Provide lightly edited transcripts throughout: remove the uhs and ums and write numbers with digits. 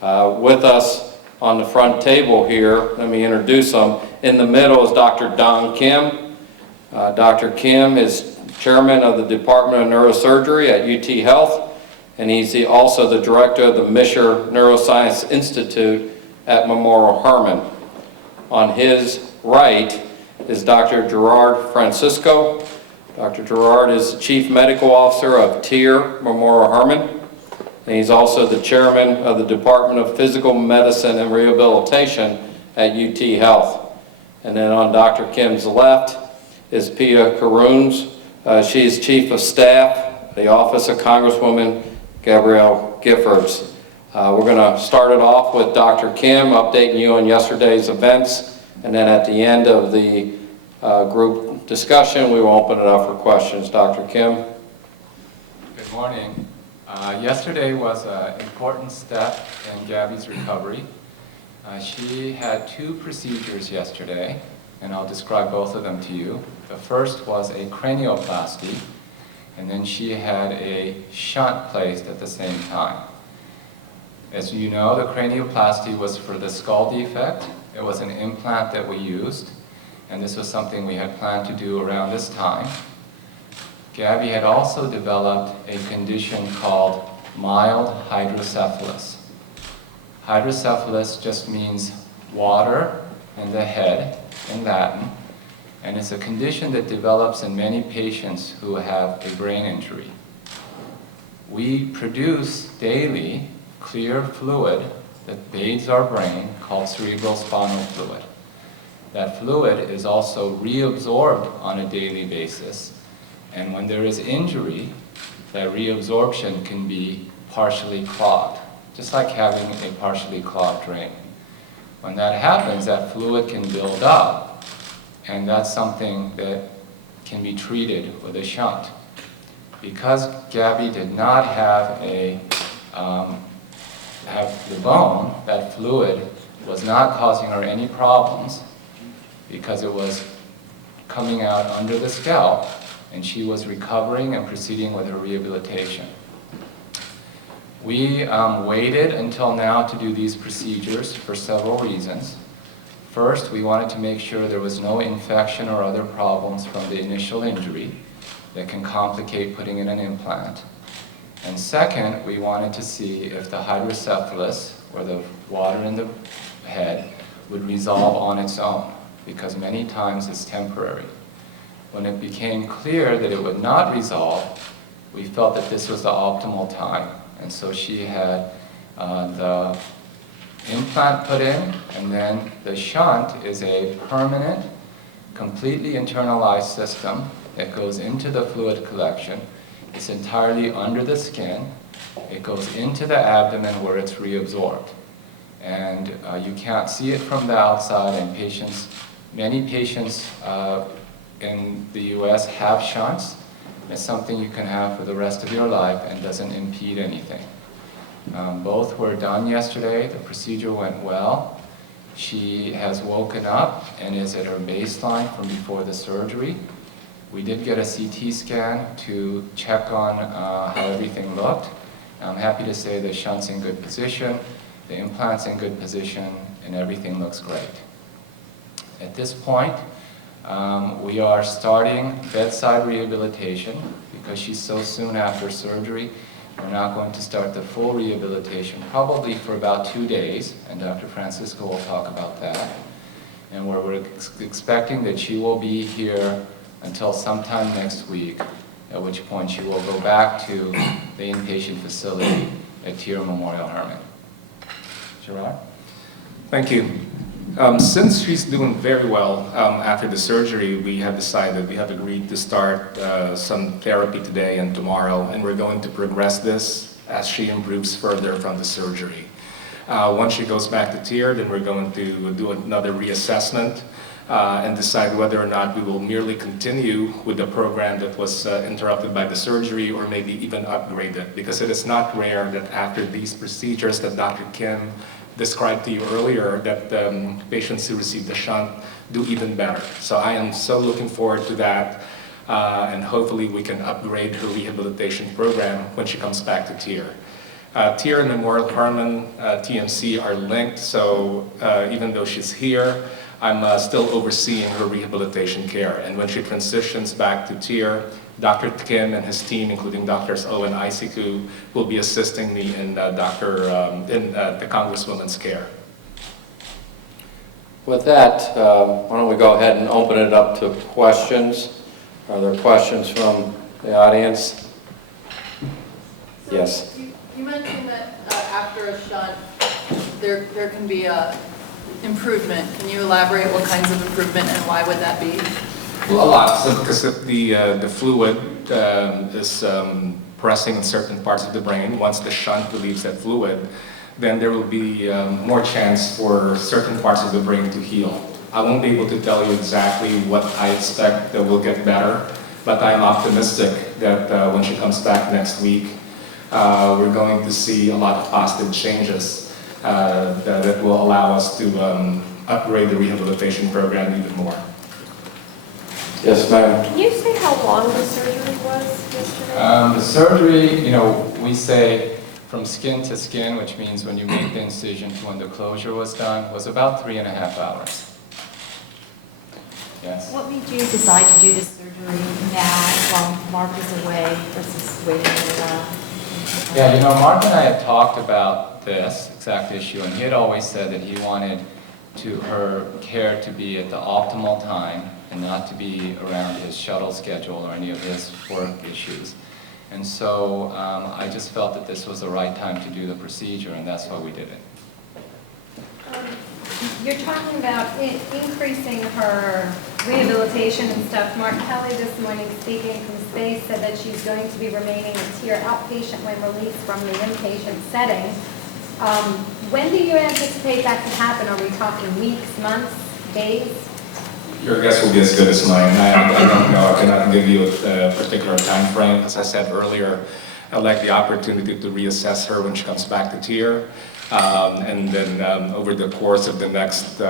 With us on the front table here, let me introduce them. In the middle is Dr. Don Kim. Dr. Kim is chairman of the Department of Neurosurgery at UT Health, and he's also the director of the Misher Neuroscience Institute at Memorial Hermann. On his right is Dr. Gerard Francisco. Dr. Gerard is the Chief Medical Officer of TIRR Memorial Hermann, and he's also the chairman of the Department of Physical Medicine and Rehabilitation at UT Health. And then on Dr. Kim's left is Pia Carusone. She's Chief of Staff, the Office of Congresswoman Gabrielle Giffords. We're going to start it off with Dr. Kim updating you on yesterday's events, and then at the end of the group discussion, we will open it up for questions. Dr. Kim. Good morning. Yesterday was an important step in Gabby's recovery. She had 2 procedures yesterday, and I'll describe both of them to you. The first was a cranioplasty, and then she had a shunt placed at the same time. As you know, the cranioplasty was for the skull defect. It was an implant that we used, and this was something we had planned to do around this time. Gabby had also developed a condition called mild hydrocephalus. Hydrocephalus just means water in the head in Latin, and it's a condition that develops in many patients who have a brain injury. We produce daily clear fluid that bathes our brain called cerebrospinal fluid. That fluid is also reabsorbed on a daily basis, and when there is injury, that reabsorption can be partially clogged, just like having a partially clogged drain. When that happens, that fluid can build up, and that's something that can be treated with a shunt. Because Gabby did not have the bone, that fluid was not causing her any problems because it was coming out under the scalp, and she was recovering and proceeding with her rehabilitation. We waited until now to do these procedures for several reasons. First, we wanted to make sure there was no infection or other problems from the initial injury that can complicate putting in an implant. And second, we wanted to see if the hydrocephalus, or the water in the head, would resolve on its own, because many times it's temporary. When it became clear that it would not resolve, we felt that this was the optimal time. And so she had the implant put in, and then the shunt is a permanent, completely internalized system that goes into the fluid collection. It's entirely under the skin. It goes into the abdomen where it's reabsorbed. And you can't see it from the outside, and many patients in the US have shunts. It's something you can have for the rest of your life and doesn't impede anything. Both were done yesterday. The procedure went well. She has woken up and is at her baseline from before the surgery. We did get a CT scan to check on how everything looked. I'm happy to say the shunt's in good position, the implant's in good position, and everything looks great. At this point, we are starting bedside rehabilitation because she's so soon after surgery. We're not going to start the full rehabilitation, probably for about 2 days, and Dr. Francisco will talk about that. And we're expecting that she will be here until sometime next week, at which point she will go back to the inpatient facility at TIRR Memorial Hermann. Gerard? Thank you. Since she's doing very well after the surgery, we have agreed to start some therapy today and tomorrow, and we're going to progress this as she improves further from the surgery. Once she goes back to TIRR, then we're going to do another reassessment and decide whether or not we will merely continue with the program that was interrupted by the surgery, or maybe even upgrade it, because it is not rare that after these procedures that Dr. Kim described to you earlier, that patients who receive the shunt do even better. So I am so looking forward to that, and hopefully we can upgrade her rehabilitation program when she comes back to TIRR. TIRR and Memorial Hermann, TMC, are linked, so even though she's here, I'm still overseeing her rehabilitation care. And when she transitions back to TIRR, Dr. Kim and his team, including Drs. O and Isiku, will be assisting me in the Congresswoman's care. With that, why don't we go ahead and open it up to questions? Are there questions from the audience? So Yes. You mentioned that after a shunt, there can be a improvement. Can you elaborate what kinds of improvement and why would that be? Well, a lot, because the fluid is pressing in certain parts of the brain. Once the shunt relieves that fluid, then there will be more chance for certain parts of the brain to heal. I won't be able to tell you exactly what I expect that will get better, but I'm optimistic that when she comes back next week, we're going to see a lot of positive changes that will allow us to upgrade the rehabilitation program even more. Yes, ma'am. Can you say how long the surgery was yesterday? The surgery, we say from skin to skin, which means when you make the incision to when the closure was done, was about 3.5 hours. Yes? What made you decide to do this surgery now while Mark is away versus waiting a while? Yeah, Mark and I had talked about this exact issue, and he had always said that he wanted her care to be at the optimal time and not to be around his shuttle schedule or any of his work issues. And so I just felt that this was the right time to do the procedure, and that's why we did it. You're talking about increasing her rehabilitation and stuff. Mark Kelly this morning, speaking from space, said that she's going to be remaining a TIRR outpatient when released from the inpatient setting. When do you anticipate that to happen? Are we talking weeks, months, days? Your guess will be as good as mine. I don't know. I cannot give you a particular time frame. As I said earlier, I'd like the opportunity to reassess her when she comes back to TIRR. And then over the course of the next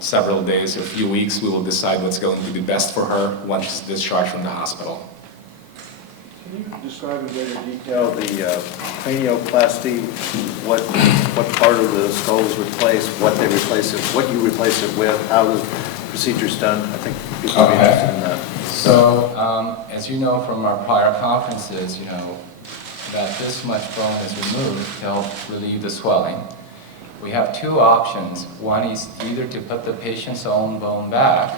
several days or few weeks, we will decide what's going to be best for her once she's discharged from the hospital. Can you describe in greater detail the cranioplasty, what part of the skull is replaced, what they replace it, what you replace it with, how the procedure's done? I think people will be interested in that. So, as you know from our prior conferences, that this much bone is removed to help relieve the swelling. We have two options. One is either to put the patient's own bone back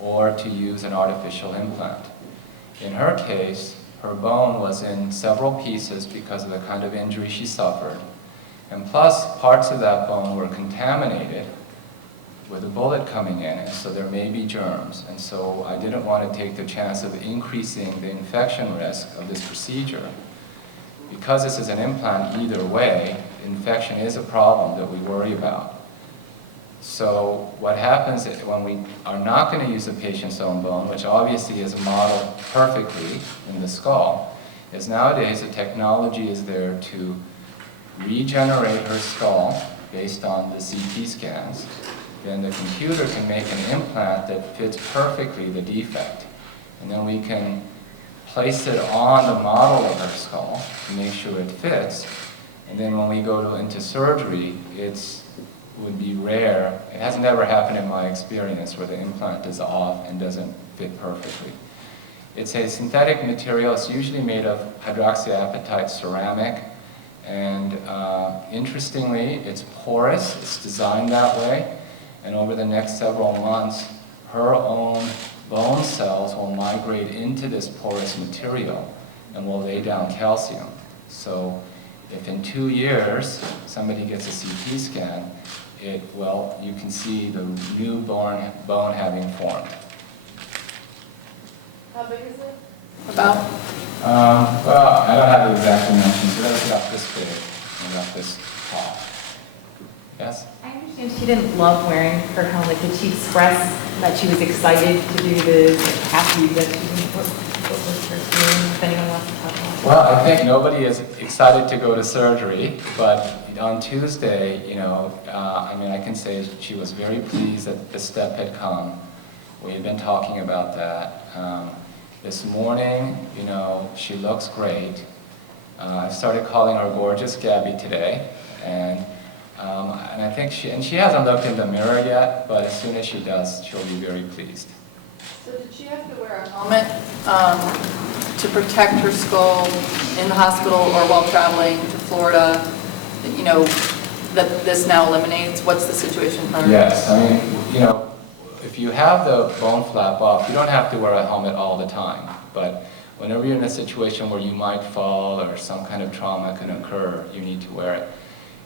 or to use an artificial implant. In her case, her bone was in several pieces because of the kind of injury she suffered. And plus, parts of that bone were contaminated with a bullet coming in, and so there may be germs. And so I didn't want to take the chance of increasing the infection risk of this procedure. Because this is an implant either way, infection is a problem that we worry about. So what happens when we are not going to use the patient's own bone, which obviously is modeled perfectly in the skull, is nowadays the technology is there to regenerate her skull based on the CT scans. Then the computer can make an implant that fits perfectly the defect. And then we can place it on the model of her skull to make sure it fits. And then when we go into surgery, it would be rare. It has never happened in my experience where the implant is off and doesn't fit perfectly. It's a synthetic material. It's usually made of hydroxyapatite ceramic. And interestingly, it's porous. It's designed that way. And over the next several months, her own bone cells will migrate into this porous material and will lay down calcium. So if in 2 years somebody gets a CT scan, you can see the new bone having formed. How big is it? About? Well, I don't have the exact dimensions, but it's about this big and about this tall. Yes? I understand she didn't love wearing her helmet. Did she express that she was excited to do this, happy that she what was her feeling, if anyone wants to talk about that? Well, I think nobody is excited to go to surgery, but on Tuesday, I can say she was very pleased that the step had come. We had been talking about that. This morning, she looks great. I started calling her gorgeous Gabby today, and I think she hasn't looked in the mirror yet, but as soon as she does, she'll be very pleased. So did she have to wear a helmet to protect her skull in the hospital or while traveling to Florida? You know, that this now eliminates? What's the situation for her? Yes, I mean, you know, if you have the bone flap off, you don't have to wear a helmet all the time, but whenever you're in a situation where you might fall or some kind of trauma can occur, you need to wear it.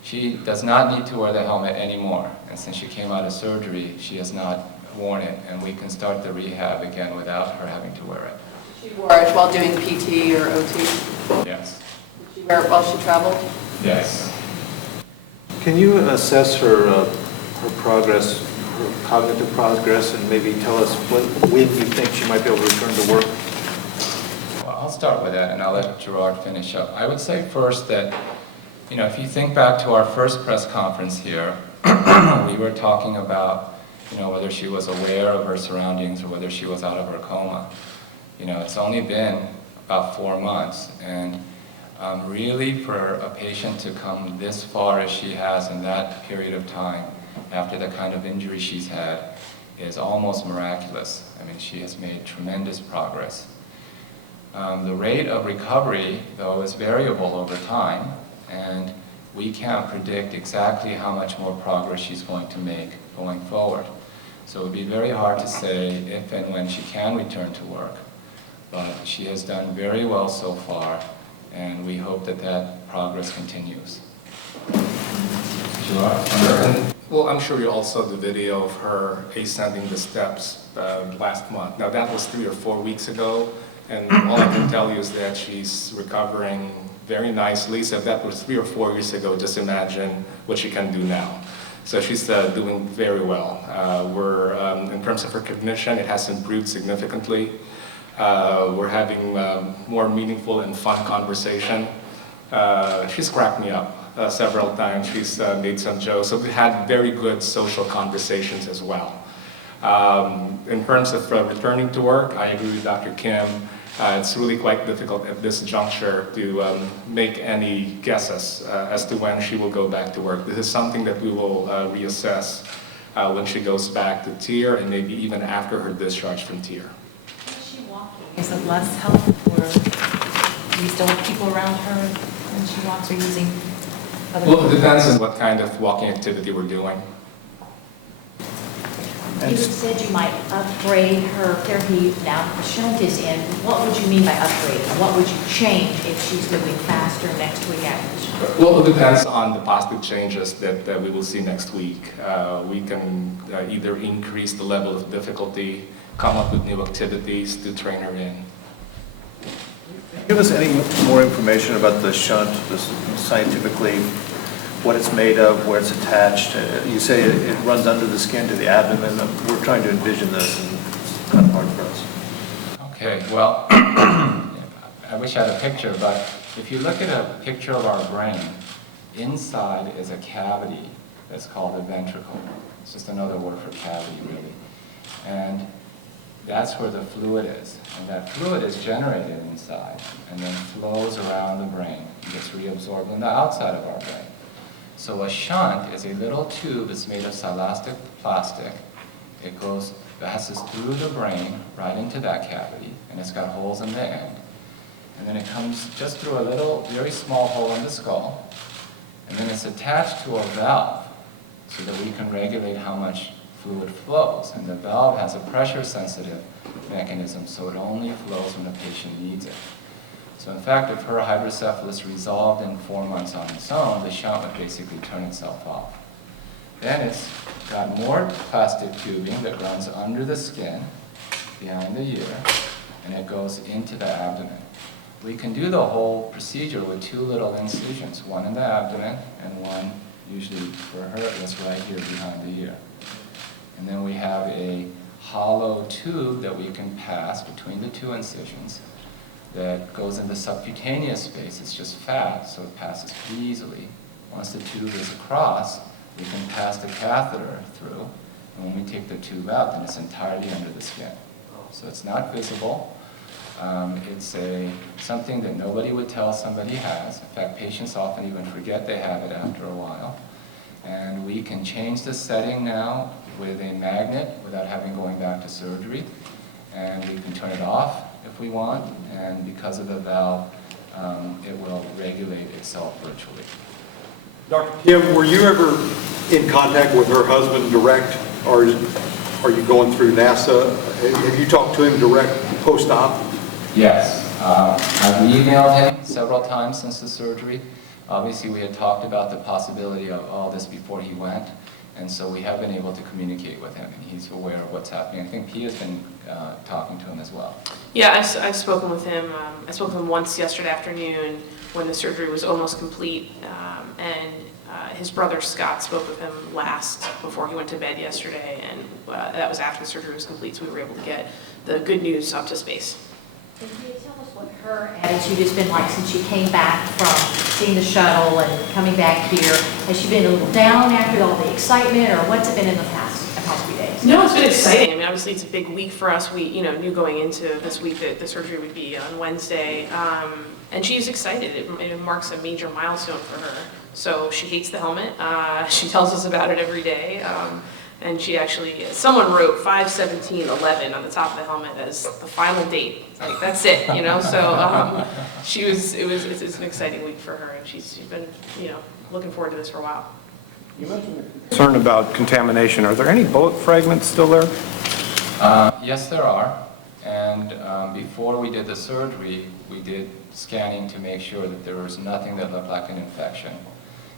She does not need to wear the helmet anymore, and since she came out of surgery, she has not worn it, and we can start the rehab again without her having to wear it. She wore it while doing PT or OT? Yes. Did she wear it while she traveled? Yes. Can you assess her progress, her cognitive progress, and maybe tell us when you think she might be able to return to work? Well, I'll start with that, and I'll let Gerard finish up. I would say first that, you know, if you think back to our first press conference here, we were talking about, you know, whether she was aware of her surroundings or whether she was out of her coma. You know, it's only been about 4 months, and really for a patient to come this far as she has in that period of time, after the kind of injury she's had, is almost miraculous. I mean, she has made tremendous progress. The rate of recovery, though, is variable over time, and we can't predict exactly how much more progress she's going to make going forward. So it would be very hard to say if and when she can return to work, but she has done very well so far, and we hope that that progress continues. Gerard? Well, I'm sure you all saw the video of her ascending the steps last month. Now, that was 3 or 4 weeks ago, and all I can tell you is that she's recovering very nicely. So if that was 3 or 4 years ago, just imagine what she can do now. So she's doing very well. In terms of her cognition, it has improved significantly. We're having more meaningful and fun conversation. She's cracked me up several times. She's made some jokes. So we had very good social conversations as well. In terms of returning to work, I agree with Dr. Kim. It's really quite difficult at this juncture to make any guesses as to when she will go back to work. This is something that we will reassess when she goes back to TIRR and maybe even after her discharge from TIRR. Is she walking? Is it less help, or do you still have people around her when she walks, or using other Well, it depends on what kind of walking activity we're doing. You said you might upgrade her therapy now the Shunt is in. What would you mean by upgrading? What would you change if she's moving faster next week after the Shunt? Well, it depends on the positive changes that we will see next week. We can either increase the level of difficulty, come up with new activities to train her in. Give us any more information about the shunt, scientifically, what it's made of, where it's attached. You say it runs under the skin to the abdomen. We're trying to envision this, and it's kind of hard for us. Okay, well, I wish I had a picture, but if you look at a picture of our brain, inside is a cavity that's called a ventricle. It's just another word for cavity, really. And that's where the fluid is. And that fluid is generated inside and then flows around the brain and gets reabsorbed on the outside of our brain. So a shunt is a little tube that's made of silastic plastic. It passes through the brain right into that cavity, and it's got holes in the end. And then it comes just through a little, very small hole in the skull, and then it's attached to a valve so that we can regulate how much fluid flows. And the valve has a pressure-sensitive mechanism, so it only flows when the patient needs it. So in fact, if her hydrocephalus resolved in 4 months on its own, the shunt would basically turn itself off. Then it's got more plastic tubing that runs under the skin, behind the ear, and it goes into the abdomen. We can do the whole procedure with 2 little incisions, one in the abdomen and one, usually for her, is right here behind the ear. And then we have a hollow tube that we can pass between the 2 incisions that goes in the subcutaneous space. It's just fat, so it passes pretty easily. Once the tube is across, we can pass the catheter through, and when we take the tube out, then it's entirely under the skin. So it's not visible. It's something that nobody would tell somebody has. In fact, patients often even forget they have it after a while. And we can change the setting now with a magnet without having going back to surgery. And we can turn it off if we want. And because of the valve, it will regulate itself virtually. Dr. Kim, were you ever in contact with her husband direct, or are you going through NASA? Have you talked to him direct post-op? Yes, I've emailed him several times since the surgery. Obviously, we had talked about the possibility of all this before he went, and so we have been able to communicate with him, and he's aware of what's happening. I think Pia's been talking to him as well. Yeah, I've spoken with him. I spoke with him once yesterday afternoon when the surgery was almost complete, and his brother Scott spoke with him last before he went to bed yesterday, and that was after the surgery was complete, so we were able to get the good news up to space. Can you tell us what her attitude has been like since she came back from seeing the shuttle and coming back here? Has she been a little down after all the excitement, or what's it been in the past few days? No, it's been exciting. I mean, obviously it's a big week for us. We, knew going into this week that the surgery would be on Wednesday, and she's excited. It marks a major milestone for her. So she hates the helmet. She tells us about it every day. And she actually, someone wrote 5/17/11 on the top of the helmet as the final date. It's like, that's it, So it's an exciting week for her, and she's been, looking forward to this for a while. You mentioned concern about contamination. Are there any bullet fragments still there? Yes, there are. And before we did the surgery, we did scanning to make sure that there was nothing that looked like an infection.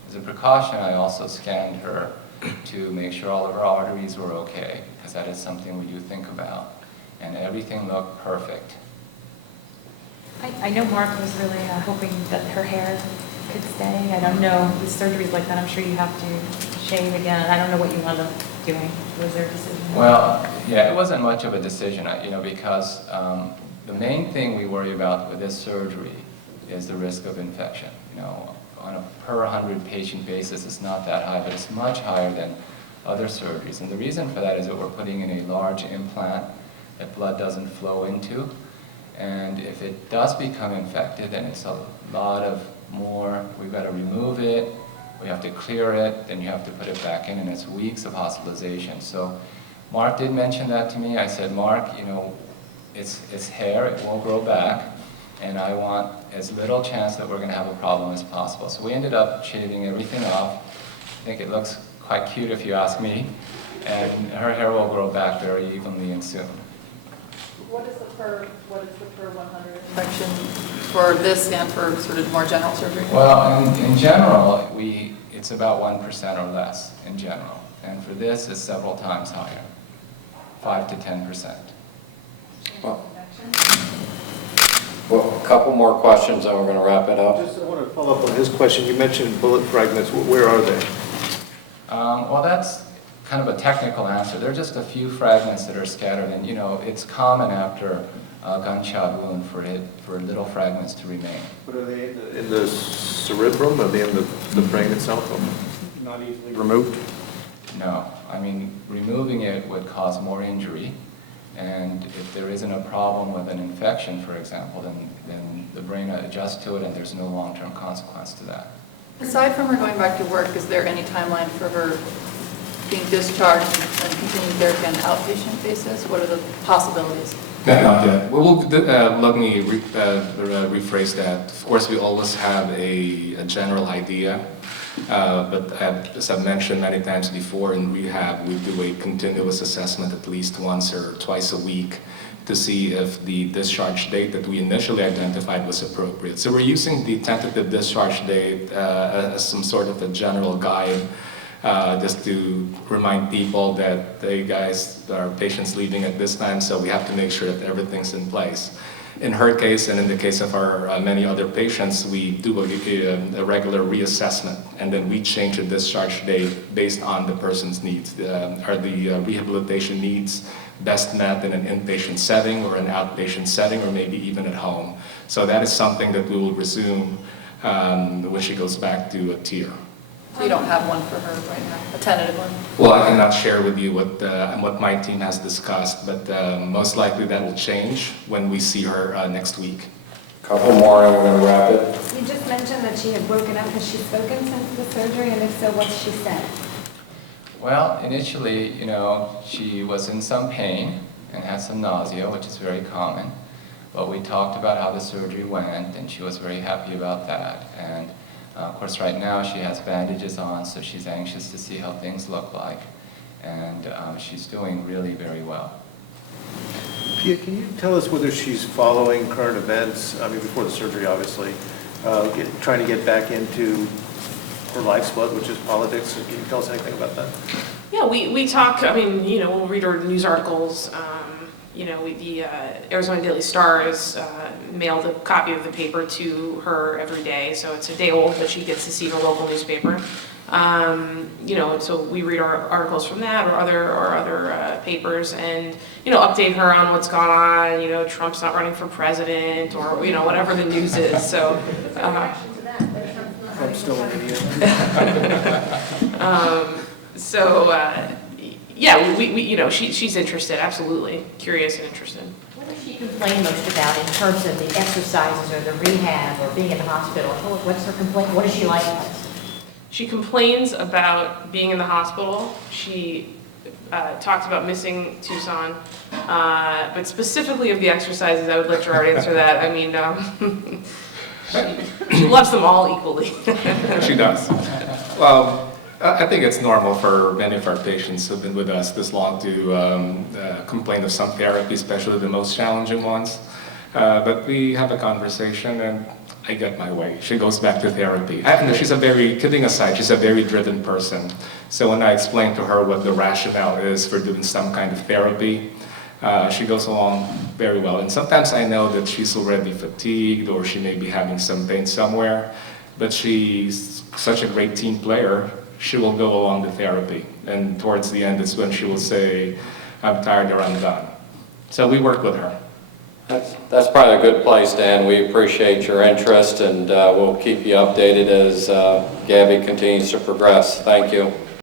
As a precaution, I also scanned her to make sure all of her arteries were okay, because that is something we do think about. And everything looked perfect. I know Mark was really hoping that her hair could stay. I don't know, with surgeries like that, I'm sure you have to shave again. I don't know what you wound up doing. Was there a decision? Well, yeah, it wasn't much of a decision, because the main thing we worry about with this surgery is the risk of infection. On a per 100 patient basis, it's not that high, but it's much higher than other surgeries. And the reason for that is that we're putting in a large implant that blood doesn't flow into. And if it does become infected, then it's a lot of more. We've got to remove it, we have to clear it, then you have to put it back in, and it's weeks of hospitalization. So Mark did mention that to me. I said, Mark, it's hair, it won't grow back, and I want as little chance that we're going to have a problem as possible. So we ended up shaving everything off. I think it looks quite cute if you ask me, and her hair will grow back very evenly and soon. What is the per 100 infection for this and for sort of more general surgery? Well, in general, it's about 1% or less in general. And for this, it's several times higher, 5 to 10%. Well, a couple more questions, and we're going to wrap it up. Just I want to follow up on his question. You mentioned bullet fragments. Where are they? Well, that's kind of a technical answer. There are just a few fragments that are scattered, and it's common after a gunshot wound for little fragments to remain. But are they in the cerebrum? Are they in the brain itself? Not easily removed? No. I mean, removing it would cause more injury. And if there isn't a problem with an infection, for example, then the brain adjusts to it and there's no long-term consequence to that. Aside from her going back to work, is there any timeline for her being discharged and continuing therapy on an outpatient basis? What are the possibilities? Not yet. Let me rephrase that. Of course, we always have a general idea. But as I've mentioned many times before, in rehab, we do a continuous assessment at least once or twice a week to see if the discharge date that we initially identified was appropriate. So we're using the tentative discharge date as some sort of a general guide, just to remind people that, hey guys, our patient's leaving at this time, so we have to make sure that everything's in place. In her case, and in the case of our many other patients, we do a regular reassessment, and then we change the discharge date based on the person's needs. Are the rehabilitation needs best met in an inpatient setting or an outpatient setting, or maybe even at home? So that is something that we will resume when she goes back to a TIRR. So you don't have one for her right now, a tentative one? Well, I cannot share with you what my team has discussed, but most likely that will change when we see her next week. Couple more and we're going to wrap it. You just mentioned that she had woken up. Has she spoken since the surgery, and if so, what's she said? Well, initially, you know, she was in some pain and had some nausea, which is very common. But we talked about how the surgery went, and she was very happy about that. And of course, right now she has bandages on, so she's anxious to see how things look like. And she's doing really very well. Pia, can you tell us whether she's following current events, I mean, before the surgery, obviously, trying to get back into her life's blood, which is politics? Can you tell us anything about that? Yeah, we talk, I mean, you know, we'll read her news articles. You know, the Arizona Daily Star has mailed a copy of the paper to her every day, so it's a day old, but she gets to see the local newspaper. You know, so we read our articles from that or other papers, and you know, update her on what's gone on. You know, Trump's not running for president, or you know, whatever the news is. So. I'm still an idiot. Yeah, we you know, she's interested, absolutely curious and interested. What does she complain most about in terms of the exercises or the rehab or being in the hospital? What's her complaint? What does she like? She complains about being in the hospital. She talks about missing Tucson, but specifically of the exercises, I would let Gerard answer that. I mean, she loves them all equally. She does. Well, I think it's normal for many of our patients who've been with us this long to complain of some therapy, especially the most challenging ones. But we have a conversation and I get my way. She goes back to therapy. She's a very, kidding aside, she's a very driven person. So when I explain to her what the rationale is for doing some kind of therapy, she goes along very well. And sometimes I know that she's already fatigued or she may be having some pain somewhere, but she's such a great team player, she will go along the therapy. And towards the end is when she will say, I'm tired or I'm done. So we work with her. That's probably a good place to end. We appreciate your interest, and we'll keep you updated as Gabby continues to progress. Thank you.